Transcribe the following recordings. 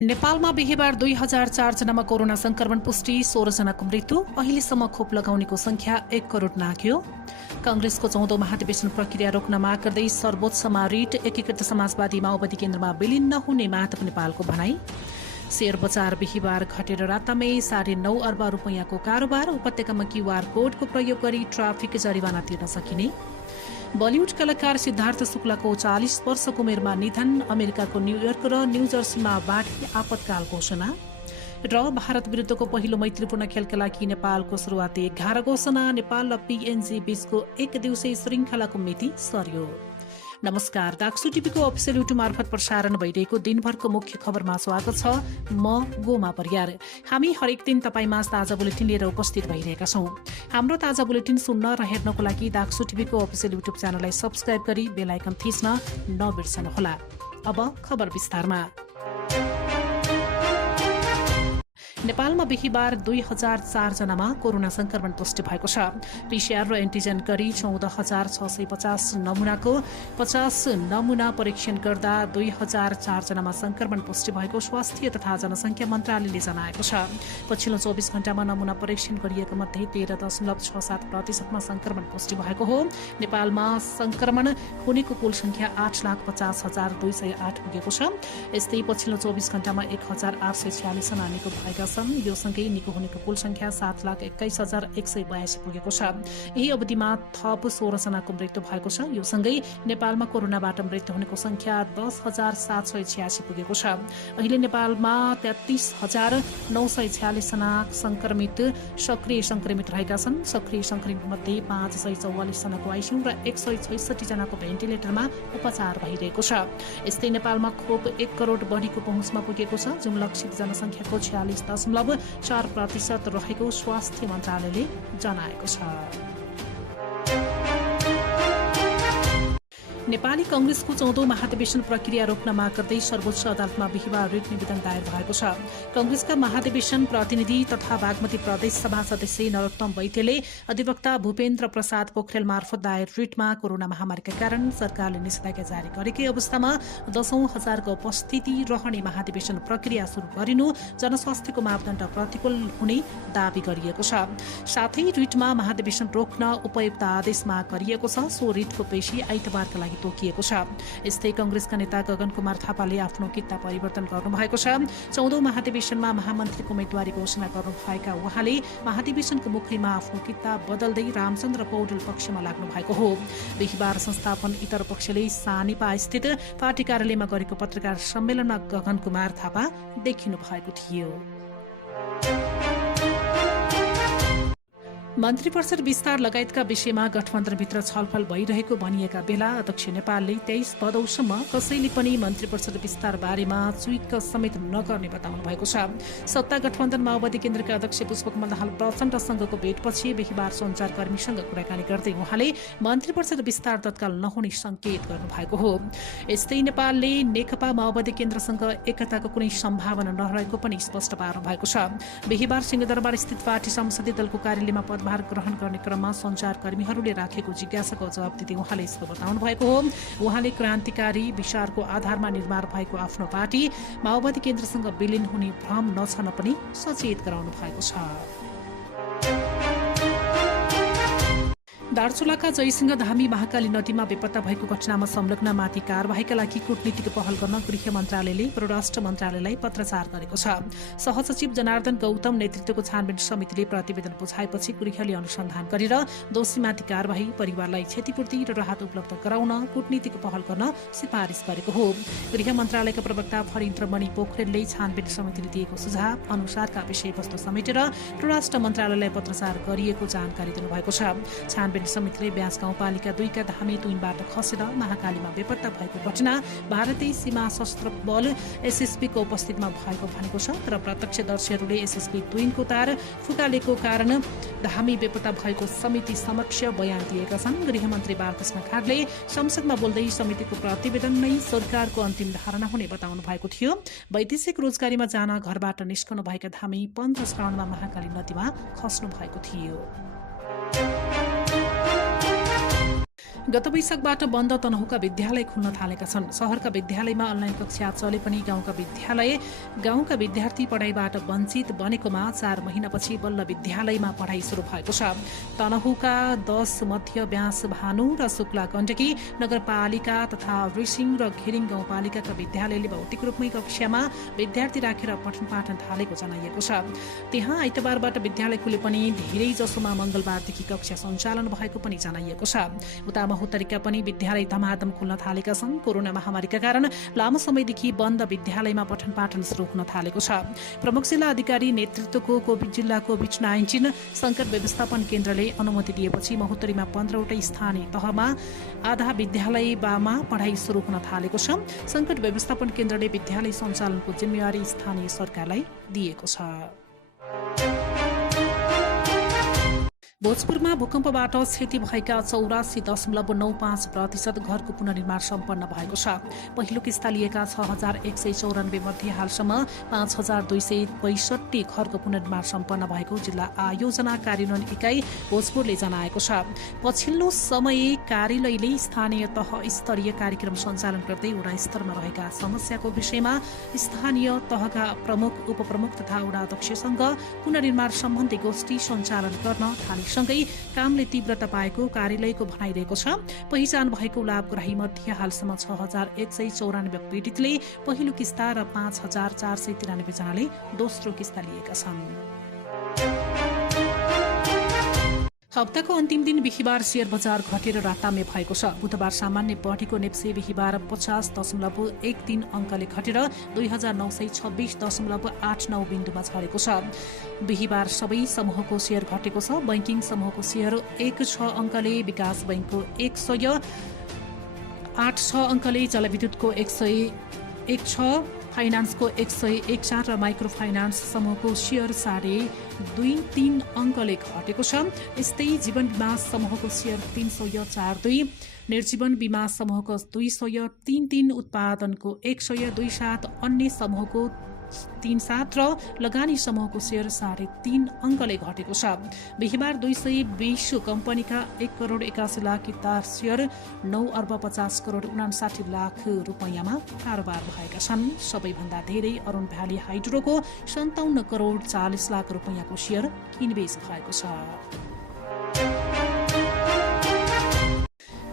नेपालमा बिहीबार 2004 जनामा कोरोना संक्रमण पुष्टि, 16 जनाको मृत्यु। अहिलेसम्म खोप लगाउनेको संख्या 1 करोड नाघ्यो। कांग्रेसको 14औं महाधिवेशन प्रक्रिया रोक्न माग गर्दै सर्वोच्चमा रिट। एकीकृत समाजवादी माओवादी केन्द्रमा विलिन नहुने माधव नेपालको भनाई। शेयर बजार बिहीबार घटेर रातामै 9.5 अर्ब रुपैयाँको कारोबार। उपत्यकामा क्यूआर कोडको प्रयोग गरी ट्राफिक जरिवाना तिर्न सकिने। बलिउड कलाकार सिद्धार्थ शुक्लाको 40 वर्षको उमेरमा निधन। अमेरिकाको न्यूयोर्क र न्यूजर्सीमा बाढी आपतकाल घोषणा। र भारत विरुद्धको पहिलो मैत्रीपूर्ण खेलका लागि नेपालको सुरुवाती 11 घोषणा। नेपाल र पीएनजी बीचको 1 दिवसीय श्रृंखलाको मिति सर्यो। नमस्कार, दाक्सु टिभीको अफिसियल युट्युब मार्फत प्रसारण भइरहेको दिनभरको मुख्य खबरमा स्वागत छ। म गोमा परियार। हामी हरेक दिन तपाईमा ताजा बुलेटिन लिएर उपस्थित भइरहेका छौं। हाम्रो ताजा बुलेटिन सुन्न र हेर्नको लागि दाक्सु टिभीको अफिसियल युट्युब च्यानललाई सब्स्क्राइब गरी बेल आइकन थिच्न नबिर्सनुहोला। अब खबर विस्तारमा। नेपालमा बिहीबार 2004 जनामा कोरोना संक्रमण पुष्टि भएको छ। पीसीआर र एन्टिजेन गरी 14,650 नमुनाको 50 नमुना परीक्षण गर्दा 2004 जनामा संक्रमण पुष्टि भएको स्वास्थ्य तथा जनसंख्या मन्त्रालयले जनाएको छ। पछिल्लो 24 घण्टामा नमुना परीक्षण गरिएको मध्ये 13.67% संक्रमण पुष्टि भएको हो। नेपालमा संक्रमण हुनेको कुल संख्या 8,50,208 पुगेको छ। यस्तै पछिल्लो 24 घण्टामा 1,846 जना निको भएका यो सँगै निको हुनेको कुल संख्या 7,21,182 पुगेको छ। यही अवधिमा थप 16 जनाको मृत्यु भएको छ। यो सँगै नेपालमा कोरोनाबाट मृत्यु हुनेको संख्या 10,786 पुगेको छ। अहिले नेपालमा 33,946 जना सक्रिय संक्रमित रहेका छन्। सक्रिय संक्रमित मध्ये 544 जनाको आइसियु र 166 जनाको भेन्टिलेटरमा उपचार भइरहेको छ। यस्तै नेपालमा खोप 1 करोड बढीको पहुँचमा पुगेको छ, जुन लक्षित जनसंख्याको 46.4% रहेको स्वास्थ्य मन्त्रालयले जनाएको छ। नेपाली कांग्रेसको 14औं महाधिवेशन प्रक्रिया रोक्न माग गर्दै सर्वोच्च अदालतमा बिहीबार रिट निवेदन दायर भएको छ। कांग्रेसका महाधिवेशन प्रतिनिधि तथा बागमती प्रदेश सभा सदस्य नरोत्तम वैद्यले अधिवक्ता भूपेन्द्र प्रसाद पोखरेल मार्फत दायर रिटमा कोरोना महामारीका कारण सरकारले निषेधाज्ञा जारी गरेकै अवस्थामा 10औं हजारको उपस्थिति रहने महाधिवेशन प्रक्रिया शुरू गरिनु जनस्वास्थ्यको मापदण्ड प्रतिकूल हुने दावी गरिएको छ। साथै रिटमा महाधिवेशन रोक्न उपयुक्त आदेश माग गरिएको छ। सो रिटको पेशी आइतबारका लागि तोकिएको छ। यस्तै कांग्रेसका नेता गगन कुमार थापाले आफ्नो किता परिवर्तन गर्नुभएको छ। 14औं महाधिवेशनमा महामन्त्रीको उम्मेदवारी घोषणा गर्नुभएका उहाँले महाधिवेशनको मुखैमा आफ्नो किता बदल्दै रामचन्द्र पौडेल पक्षमा लाग्नु भएको हो। बिहीबार संस्थापन इतर पक्षले सानिपा स्थित पार्टी कार्यालयमा गरेको पत्रकार सम्मेलनमा गगन कुमार थापा देखिनु भएको थियो। मन्त्री परिषद विस्तार लगायतका विषयमा गठबन्धनभित्र छलफल भइरहेको भनिएका बेला अध्यक्ष नेपालले 23 भदौसम्म कसैले पनि मन्त्री परिषद विस्तार बारेमा चुइक्क समेत नगर्ने बताउनु भएको छ। सत्ता गठबन्धन माओवादी केन्द्रका अध्यक्ष पुष्पकमल दाहाल प्रचण्डसँगको भेटपछि बिहीबार सञ्चारकर्मीसँग कुराकानी गर्दै उहाँले मन्त्री परिषद विस्तार तत्काल नहुने संकेत गर्नुभएको हो। यस्तै नेपालले नेकपा माओवादी केन्द्रसँग एकताको कुनै सम्भावना नरहेको पनि स्पष्ट पार्नु भएको छ। बिहीबार सिंहदरबार स्थित पार्टी संसदीय दलको कार्यालयमा पदभार ग्रहण गर्ने क्रममा सञ्चारकर्मीहरूले राखेको जिज्ञासाको जवाब दिँदै उहाँले यसो बताउनु भएको हो। उहाँले क्रान्तिकारी विचारको आधारमा निर्माण भएको आफ्नो पार्टी माओवादी केन्द्रसँग विलिन हुने भ्रम नछन पनि सचेत गराउनु भएको छ। दार्चुलाका जयसिंह धामी महाकाली नदीमा बेपत्ता भएको घटनामा संलग्न माथि कारबाहीका लागि कूटनीतिक पहल गर्न गृह मन्त्रालयले परराष्ट्र मन्त्रालयलाई पत्राचार गरेको छ। सहसचिव जनार्दन गौतम नेतृत्वको छानबिन समितिले प्रतिवेदन बुझाएपछि गृहले अनुसन्धान गरेर दोषीमाथि कारबाही, परिवारलाई क्षतिपूर्ति र राहत उपलब्ध गराउन कूटनीतिक पहल गर्न सिफारिस गरेको हो। गृह मन्त्रालयका प्रवक्ता फरिन्द्रमणि पोखरेलले छानबिन समितिले दिएको सुझाव अनुसारका विषयवस्तु समेटेर परराष्ट्र मन्त्रालयलाई पत्राचार गरिएको जानकारी दिनुभएको छ। छानबिन समितिले ब्यास गाउँपालिका 2 का धामी तुइनबाट खसेर महाकालीमा बेपत्ता भएको घटना भारतीय सीमा सशस्त्र बल एसएसबीको उपस्थितिमा भएको भनेको छ। तर प्रत्यक्षदर्शीहरूले एसएसबी तुइनको तार फुटालेको कारण धामी बेपत्ता भएको समिति समक्ष बयान दिएका छन्। गृहमन्त्री बालकृष्ण खाडले संसदमा बोल्दै समितिको प्रतिवेदन नै सरकारको अन्तिम धारणा हुने बताउनु भएको थियो। वैदेशिक रोजगारीमा जान घरबाट निस्कनु भएका धामी 15 श्रावणमा महाकाली नदीमा खस्नु भएको थियो। गत वैशाखबाट बन्द तनहुका विद्यालय खुल्न थालेका छन्। शहरका विद्यालयमा अनलाइन कक्षा चले पनि गाउँका विद्यार्थी पढाइबाट वञ्चित बनेकोमा 4 महिनापछि बल्ल विद्यालयमा पढाइ सुरु भएको छ। तनहुका 10 मध्य ब्यास भानु र शुक्ला गण्डकी नगरपालिका तथा रिसिङ र घिरिङ गाउँपालिकाका विद्यालयले भौतिक रूपमै कक्षामा विद्यार्थी राखेर पठन पाठन थालेको जनाइएको छ। त्यहाँ आइतबारबाट विद्यालय खुले पनि धेरै जसोमा मंगलबारदेखि कक्षा सञ्चालन भएको पनि जनाइएको छ। उता महोत्तरीका पनि विद्यालय धमाधम खुल्न थालेका छन्। कोरोना महामारीका कारण लामो समयदेखि बन्द विद्यालयमा पठन पाठन सुरु हुन थालेको छ। प्रमुख जिल्ला अधिकारी नेतृत्वको जिल्ला कोभिड-19 संकट व्यवस्थापन केन्द्रले अनुमति दिएपछि महोत्तरीमा 15वटै स्थानीय तहमा आधा विद्यालयमा पढाइ सुरु हुन थालेको छ। संकट व्यवस्थापन केन्द्रले विद्यालय सञ्चालनको जिम्मेवारी स्थानीय सरकारलाई दिएको छ। भोजपुरमा भूकम्पबाट क्षति भएका 84.95% घरको पुनर्निर्माण सम्पन्न भएको छ। पहिलो किस्ता लिएका 6194 मध्ये हालसम्म 5262 घरको पुनर्निर्माण सम्पन्न भएको जिल्ला आयोजना कार्यान्वयन इकाइ भोजपुरले जनाएको छ। पछिल्लो समय कार्यालयले स्थानीय तह स्तरीय कार्यक्रम सञ्चालन गर्दै वडा स्तरमा रहेका समस्याको विषयमा स्थानीय तहका प्रमुख उपप्रमुख तथा वडा अध्यक्षसँग पुनर्निर्माण सम्बन्धी गोष्ठी सञ्चालन गर्न सँगै कामले तीव्रता पाएको कार्यालयको भनाइरहेको छ। पहिचान भएको लाभग्राही मध्ये हालसम्म 6194 पीडितले पहिलो किस्ता र 5493 जनाले दोस्रो किस्ता लिएका छन्। हप्ताको अन्तिम दिन बिहीबार शेयर बजार घटेर रातामे भएको छ। बुधबार सामान्य बढेको नेप्से बिहीबार 50.13 अङ्कले घटेर 2926.89 बिन्दुमा झरेको छ। बिहीबार सबै समूहको शेयर घटेको छ। बैंकिङ समूहको शेयर 16 अङ्कले, विकास बैंकको 108 अङ्कले, जलविद्युतको 106, फाइनान्सको 101 र माइक्रो फाइनान्स समूहको शेयर 2.23 अङ्कले घटेको छ। यस्तै जीवन बीमा समूहको शेयर 304.2, निर्जीवन बीमा समूहको 233, उत्पादनको 102.7, अन्य समूहको 3.7 र लगानी समूहको शेयर 3.5 अङ्कले घटेको छ। बिहीबार 220 कम्पनीका 1,81,00,000 कितार शेयर 9,50,59,00,000 रुपैयाँमा कारोबार भएका छन्। सबैभन्दा धेरै अरुण भ्याली हाइड्रोको 57,40,00,000 रुपैयाँको शेयर किनबेच भएको छ।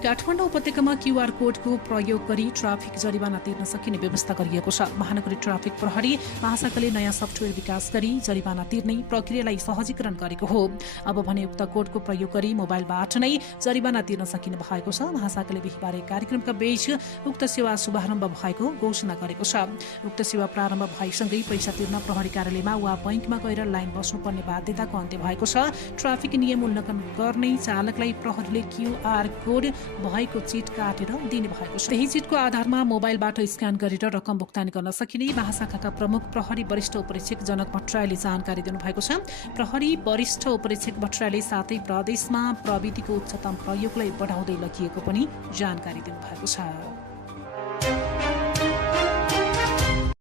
काठमाडौँ उपत्यकामा क्यूआर कोडको प्रयोग गरी ट्राफिक जरिवाना तिर्न सकिने व्यवस्था गरिएको छ। महानगरी ट्राफिक प्रहरी महाशाखाले नयाँ सफ्टवेयर विकास गरी जरिवाना तिर्ने प्रक्रियालाई सहजीकरण गरेको हो। अब भने उक्त कोडको प्रयोग गरी मोबाइलबाट नै जरिवाना तिर्न सकिने भएको छ। महाशाखाले बिहीबार कार्यक्रमका बीच उक्त सेवा शुभारम्भ भएको घोषणा गरेको छ। उक्त सेवा प्रारम्भ भएसँगै पैसा तिर्न प्रहरी कार्यालयमा वा बैंकमा गएर लाइन बस्नुपर्ने बाध्यताको अन्त्य भएको छ। ट्राफिक नियम उल्लङ्घन गर्ने चालकलाई प्रहरीले क्यूआर कोड भएको चिट काटेर दिने भएको छ। त्यही चिटको आधारमा मोबाइलबाट स्क्यान गरेर रकम भुक्तानी गर्न सकिने महाशाखाका प्रमुख प्रहरी वरिष्ठ उपरीक्षक जनक भट्टराईले जानकारी दिनुभएको छ। प्रहरी वरिष्ठ उपरीक्षक भट्टराईले साथै प्रदेशमा प्रविधिको उच्चतम प्रयोगलाई बढाउँदै लगिएको पनि जानकारी दिनुभएको छ।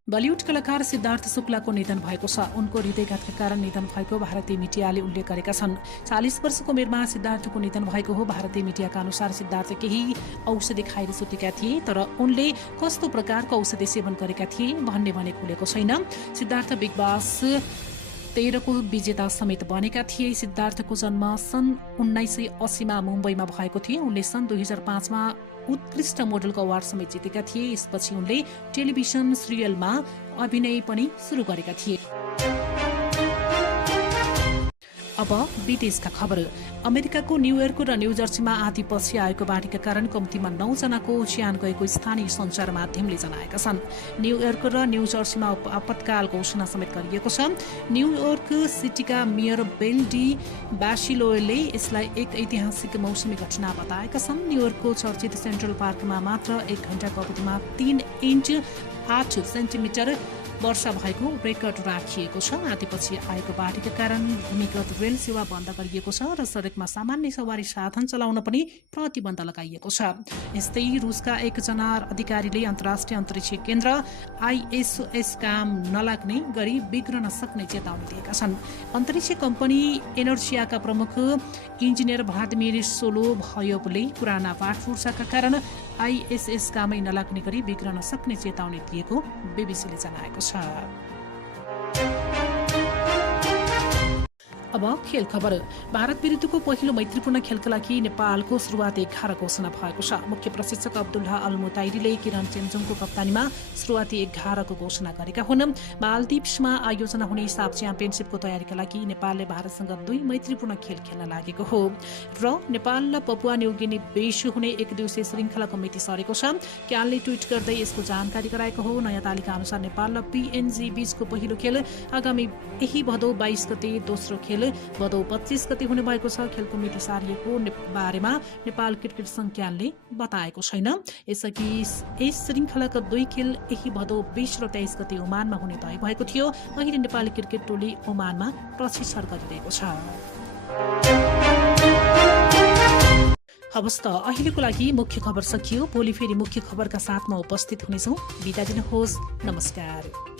बलिउड कलाकार सिद्धार्थ शुक्लाको निधन भएको छ। उनको हृदयघातका कारण निधन भएको भारतीय मिडियाले उल्लेख गरेका छन्। 40 वर्षको उमेरमा सिद्धार्थको निधन भएको हो। भारतीय मिडियाका अनुसार सिद्धार्थ केही औषधि खाएर सुतेका थिए, तर उनले कस्तो प्रकारको औषधि सेवन गरेका थिए भन्ने भने खुलेको छैन। सिद्धार्थ बिग बास 13 को विजेता समेत बनेका थिए। सिद्धार्थको जन्म सन् 1980 मा मुम्बईमा भएको थियो। उनले सन् 2005 मा उत्कृष्ट मोडलको अवार्ड समेत जितेका थिए। यसपछि उनले टेलिभिजन सिरियलमा अभिनय पनि सुरु गरेका थिए। अब विदेशका खबर। अमेरिकाको न्युयोर्क र न्युजर्सीमा आँधीपछि आएको बाढीका कारण कम्तीमा 9 जनाको ज्यान गएको स्थानीय सञ्चार माध्यमले जनाएका छन्। न्युयोर्क र न्युजर्सीमा आपतकाल घोषणा समेत गरिएको छ। न्युयोर्क सिटीका मेयर बेल डी ब्यासिलोले यसलाई एक ऐतिहासिक मौसमी घटना बताएका छन्। न्युयोर्कको चर्चित सेन्ट्रल पार्कमा मात्र 1 घण्टाको अवधिमा 3 इन्च 8 सेन्टिमिटर वर्षा भएको रेकर्ड राखिएको छ। आतेपछि आएको बाढीका कारण भूमिगत रेल सेवा बन्द गरिएको छ र सडकमा सामान्य सवारी साधन चलाउन पनि प्रतिबन्ध लगाइएको छ। यस्तै रुसका एकजना अधिकारीले अन्तर्राष्ट्रिय अन्तरिक्ष केन्द्र ISS काम नलाग्ने गरी बिग्रन सक्ने चेतावनी दिएका छन्। अन्तरिक्ष कम्पनी एनर्जियाका प्रमुख इन्जिनियर भ्लादिमिर सोलोभयोवले पुराना पाठ ऊर्जाका कारण ISS कामै नलाग्ने गरी बिग्रन सक्ने चेतावनी दिएको बीबीसीले जनाएको छ। अब खेल खबर। भारत विरुद्धको पहिलो मैत्रीपूर्ण खेलका लागि नेपालको सुरुवात 11 घोषणा भएको छ। मुख्य प्रशिक्षक अब्दुल्लाह अल मुताइरीले किरण चेम्जोङको कप्तानीमा सुरुवाती 11 को घोषणा गरेका हुन्। मालदिप्समा आयोजना हुने साफ च्याम्पियनसिपको तयारीका लागि नेपालले भारतसँग 2 मैत्रीपूर्ण खेल खेल्न लागेको हो र नेपाल र पपुवा न्युगिनी बीच हुने एक दिवसीय श्रृङ्खलाको मिति सरेको छ। क्यानले ट्विट गर्दै यसको जानकारी गराएको हो। नयाँ तालिका अनुसार नेपाल र PNG बीचको पहिलो खेल आगामी यही भदौ 22 गते, दोस्रो खेल भदौ 25 गते हुने भएको छ। खेलको मिति सारिएको बारेमा नेपाल क्रिकेट संज्ञानले बताएको छैन। यसअघि यस श्रृङ्खलाका 2 खेल यही भदौ 20 र 23 गते ओमानमा हुने तय भएको थियो। अहिले नेपाली क्रिकेट टोली ओमानमा प्रशिक्षण गरिरहेको छ। हवस् त अहिलेको लागि मुख्य खबर सकियो। भोलि फेरि मुख्य खबरका साथमा उपस्थित हुनेछौँ। बिदा दिनुहोस्। नमस्कार।